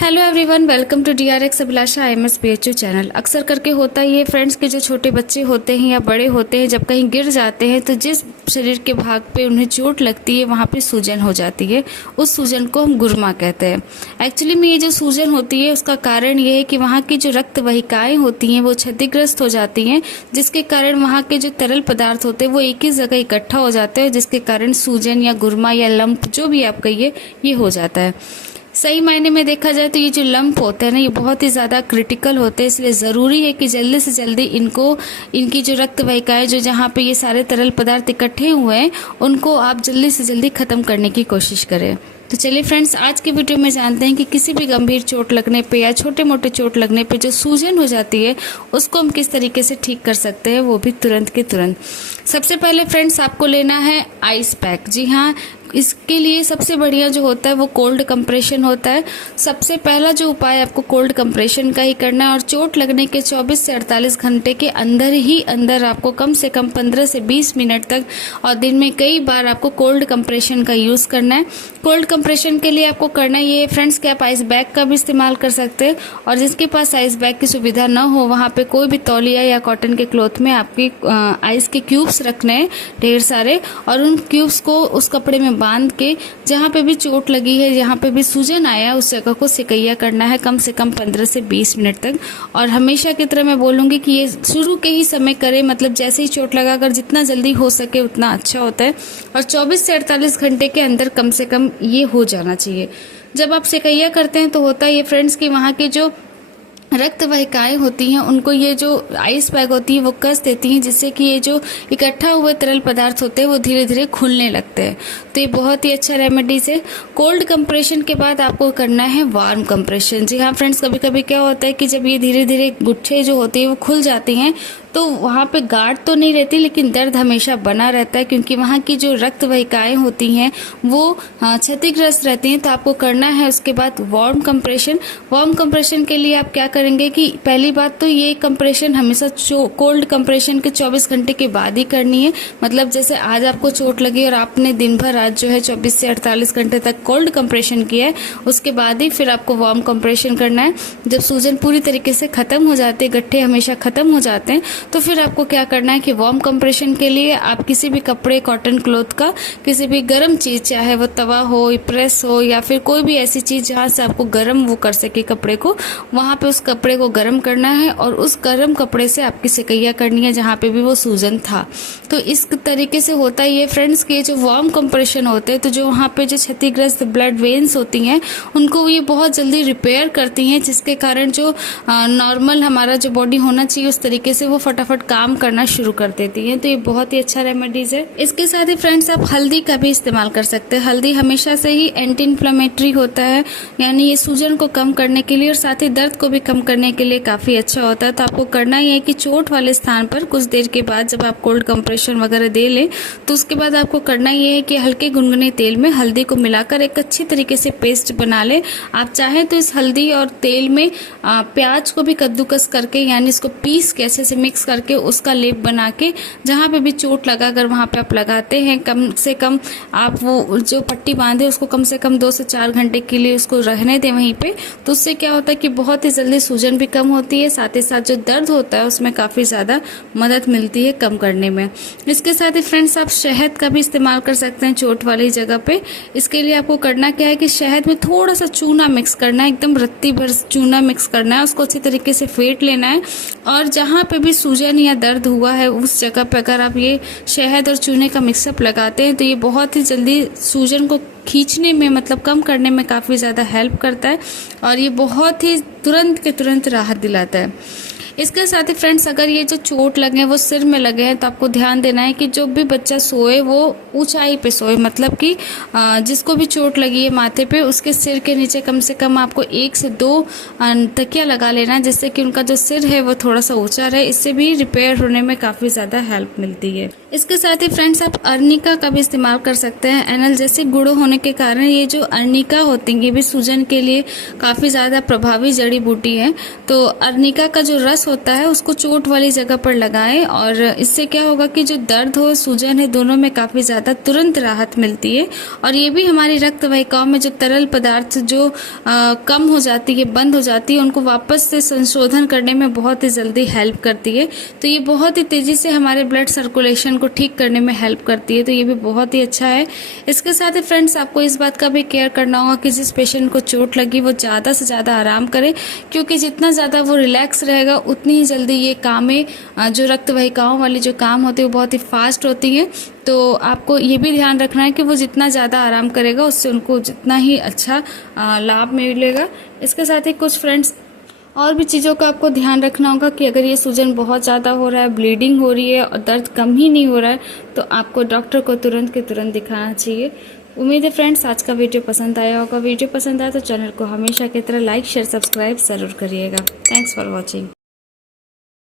Hello everyone, welcome to DRX Abhilasha IMS BHU channel. अक्सर करके होता ही है फ्रेंड्स के जो छोटे बच्चे होते हैं या बड़े होते हैं, जब कहीं गिर जाते हैं तो जिस शरीर के भाग पे उन्हें चोट लगती है वहाँ पे सूजन हो जाती है। उस सूजन को हम गुरमा कहते हैं। एक्चुअली में ये जो सूजन होती है उसका कारण ये है कि वहाँ की जो रक्त वाहिकाएं होती हैं वो क्षतिग्रस्त हो जाती हैं, जिसके कारण वहाँ के जो तरल पदार्थ होते हैं वो एक ही जगह इकट्ठा हो जाते हैं, जिसके कारण सूजन या गुरमा या लंप जो भी आप कहिए ये हो जाता है। सही मायने में देखा जाए तो ये जो लंप होते हैं ना, ये बहुत ही ज़्यादा क्रिटिकल होते हैं, इसलिए ज़रूरी है कि जल्दी से जल्दी इनकी जो रक्त वाहिकाएं जो जहाँ पे ये सारे तरल पदार्थ इकट्ठे हुए हैं उनको आप जल्दी से जल्दी ख़त्म करने की कोशिश करें। तो चलिए फ्रेंड्स, आज की वीडियो में जानते हैं कि किसी भी गंभीर चोट लगने पे या छोटे मोटे चोट लगने पे जो सूजन हो जाती है उसको हम किस तरीके से ठीक कर सकते हैं, वो भी तुरंत के तुरंत। सबसे पहले फ्रेंड्स आपको लेना है आइस पैक। जी हाँ, इसके लिए सबसे बढ़िया जो होता है वो कोल्ड कंप्रेशन होता है। सबसे पहला जो उपाय आपको कोल्ड कंप्रेशन का ही करना है और चोट लगने के 24 से 48 घंटे के अंदर आपको कम से कम 15 से 20 मिनट तक और दिन में कई बार आपको कोल्ड कंप्रेशन का यूज़ करना है। कोल्ड कंप्रेशन के लिए आपको करना ये फ्रेंड्स कि आप आइस बैग का भी इस्तेमाल कर सकते हैं, और जिसके पास आइस बैग की सुविधा न हो वहाँ पे कोई भी तौलिया या कॉटन के क्लॉथ में आपकी आइस के क्यूब्स रखने हैं ढेर सारे, और उन क्यूब्स को उस कपड़े में बांध के जहाँ पे भी चोट लगी है, जहाँ पे भी सूजन आया उस जगह को सिकैया करना है कम से कम 15 से 20 मिनट तक। और हमेशा की तरह मैं बोलूँगी कि ये शुरू के ही समय करें, मतलब जैसे ही चोट लगा अगर जितना जल्दी हो सके उतना अच्छा होता है, और 24 से 48 घंटे के अंदर कम से कम ये हो जाना चाहिए। जब आप सिकैया करते हैं तो होता है ये फ्रेंड्स कि वहाँ के जो रक्त वाहिकाएं होती हैं उनको ये जो आइस पैक होती है वो कस देती हैं, जिससे कि ये जो इकट्ठा हुए तरल पदार्थ होते हैं वो धीरे धीरे खुलने लगते हैं। तो ये बहुत ही अच्छा रेमेडीज है। कोल्ड कंप्रेशन के बाद आपको करना है वार्म कंप्रेशन। जी हाँ फ्रेंड्स, कभी कभी क्या होता है कि जब ये धीरे धीरे गुच्छे जो होते हैं वो खुल जाती हैं तो वहाँ पे गाढ़ तो नहीं रहती, लेकिन दर्द हमेशा बना रहता है, क्योंकि वहाँ की जो रक्त वाहिकाएं होती हैं वो क्षतिग्रस्त रहती हैं। तो आपको करना है उसके बाद वार्म कंप्रेशन। वार्म कंप्रेशन के लिए आप क्या करेंगे कि पहली बात तो ये कंप्रेशन हमेशा कोल्ड कंप्रेशन के 24 घंटे के बाद ही करनी है। मतलब जैसे आज आपको चोट लगी और आपने दिन भर आज जो है 24 से 48 घंटे तक कोल्ड कंप्रेशन किया है, उसके बाद ही फिर आपको वार्म कंप्रेशन करना है। जब सूजन पूरी तरीके से खत्म हो जाती है, गट्ठे हमेशा खत्म हो जाते हैं, तो फिर आपको क्या करना है कि वार्म कंप्रेशन के लिए आप किसी भी कपड़े, कॉटन क्लॉथ का किसी भी गर्म चीज, चाहे वो तवा हो, प्रेस हो या फिर कोई भी ऐसी चीज जहाँ से आपको गर्म वो कर सके कपड़े को, वहां पे उस कपड़े को गर्म करना है और उस गर्म कपड़े से आपकी सिकैया करनी है जहाँ पे भी वो सूजन था। तो इस तरीके से होता है ये फ्रेंड्स कि जो वार्म कंप्रेशन होते हैं तो जो वहाँ पे जो क्षतिग्रस्त ब्लड वेन्स होती हैं उनको ये बहुत जल्दी रिपेयर करती हैं, जिसके कारण जो नॉर्मल हमारा जो बॉडी होना चाहिए उस तरीके से वो फटाफट काम करना शुरू कर देती है। तो ये बहुत ही अच्छा रेमेडीज है। इसके साथ ही फ्रेंड्स आप हल्दी का भी इस्तेमाल कर सकते हैं। हल्दी हमेशा से ही एंटी इन्फ्लेमेटरी होता है, यानी ये सूजन को कम करने के लिए और साथ ही दर्द को भी कम करने के लिए काफी अच्छा होता है। तो आपको करना ही है कि चोट वाले स्थान पर कुछ देर के बाद जब आप कोल्ड कंप्रेशन वगैरह दे लें तो उसके बाद आपको करना ये है कि हल्के गुनगुने तेल में हल्दी को मिलाकर एक अच्छी तरीके से पेस्ट बना ले। आप चाहें तो इस हल्दी और तेल में प्याज को भी कद्दूकस करके, यानी इसको पीस के अच्छे से मिक्स करके उसका लेप बना के जहाँ पे भी चोट लगा अगर वहाँ पे आप लगाते हैं, कम से कम आप वो जो पट्टी बांधे उसको कम से कम 2 से 4 घंटे के लिए उसको रहने दें वहीं पे। तो उससे क्या होता है कि बहुत ही जल्दी सूजन भी कम होती है, साथ ही साथ जो दर्द होता है उसमें काफ़ी ज़्यादा मदद मिलती है कम करने में। इसके साथ ही फ्रेंड्स आप शहद का भी इस्तेमाल कर सकते हैं चोट वाली जगह पे। इसके लिए आपको करना क्या है कि शहद में थोड़ा सा चूना मिक्स करना है, एकदम रत्ती भर चूना मिक्स करना है, उसको अच्छी तरीके से फेंट लेना है, और जहाँ पे भी सूजन या दर्द हुआ है उस जगह पे अगर आप ये शहद और चूने का मिक्सअप लगाते हैं तो ये बहुत ही जल्दी सूजन को खींचने में, मतलब कम करने में काफ़ी ज़्यादा हेल्प करता है, और ये बहुत ही तुरंत के तुरंत राहत दिलाता है। इसके साथ ही फ्रेंड्स अगर ये जो चोट लगे वो सिर में लगे हैं तो आपको ध्यान देना है कि जो भी बच्चा सोए वो ऊंचाई पे सोए, मतलब कि जिसको भी चोट लगी है माथे पे उसके सिर के नीचे कम से कम आपको 1 से 2 तकिया लगा लेना है, जिससे कि उनका जो सिर है वो थोड़ा सा ऊंचा रहे। इससे भी रिपेयर होने में काफ़ी ज़्यादा हेल्प मिलती है। इसके साथ ही फ्रेंड्स आप अर्निका का भी इस्तेमाल कर सकते हैं। एनाल्जेसिक गुणों होने के कारण ये जो अर्निका होती है ये भी सूजन के लिए काफ़ी ज़्यादा प्रभावी जड़ी बूटी है। तो अर्निका का जो रस होता है उसको चोट वाली जगह पर लगाएं और इससे क्या होगा कि जो दर्द हो सूजन है दोनों में काफ़ी ज़्यादा तुरंत राहत मिलती है। और ये भी हमारी रक्त वाहिकाओं में जो तरल पदार्थ जो कम हो जाती है, बंद हो जाती है, उनको वापस से संशोधन करने में बहुत ही जल्दी हेल्प करती है। तो ये बहुत ही तेज़ी से हमारे ब्लड सर्कुलेशन को ठीक करने में हेल्प करती है, तो ये भी बहुत ही अच्छा है। इसके साथ ही फ्रेंड्स आपको इस बात का भी केयर करना होगा कि जिस पेशेंट को चोट लगी वो ज़्यादा से ज़्यादा आराम करे, क्योंकि जितना ज़्यादा वो रिलैक्स रहेगा उतनी ही जल्दी ये कामें जो रक्त वाहिकाओं वाली जो काम होती है वो बहुत ही फास्ट होती है। तो आपको ये भी ध्यान रखना है कि वो जितना ज़्यादा आराम करेगा उससे उनको जितना ही अच्छा लाभ मिलेगा। इसके साथ ही कुछ फ्रेंड्स और भी चीज़ों का आपको ध्यान रखना होगा कि अगर ये सूजन बहुत ज़्यादा हो रहा है, ब्लीडिंग हो रही है और दर्द कम ही नहीं हो रहा है, तो आपको डॉक्टर को तुरंत के तुरंत दिखाना चाहिए। उम्मीद है फ्रेंड्स आज का वीडियो पसंद आया होगा। वीडियो पसंद आया तो चैनल को हमेशा की तरह लाइक शेयर सब्सक्राइब ज़रूर करिएगा। Thanks for watching.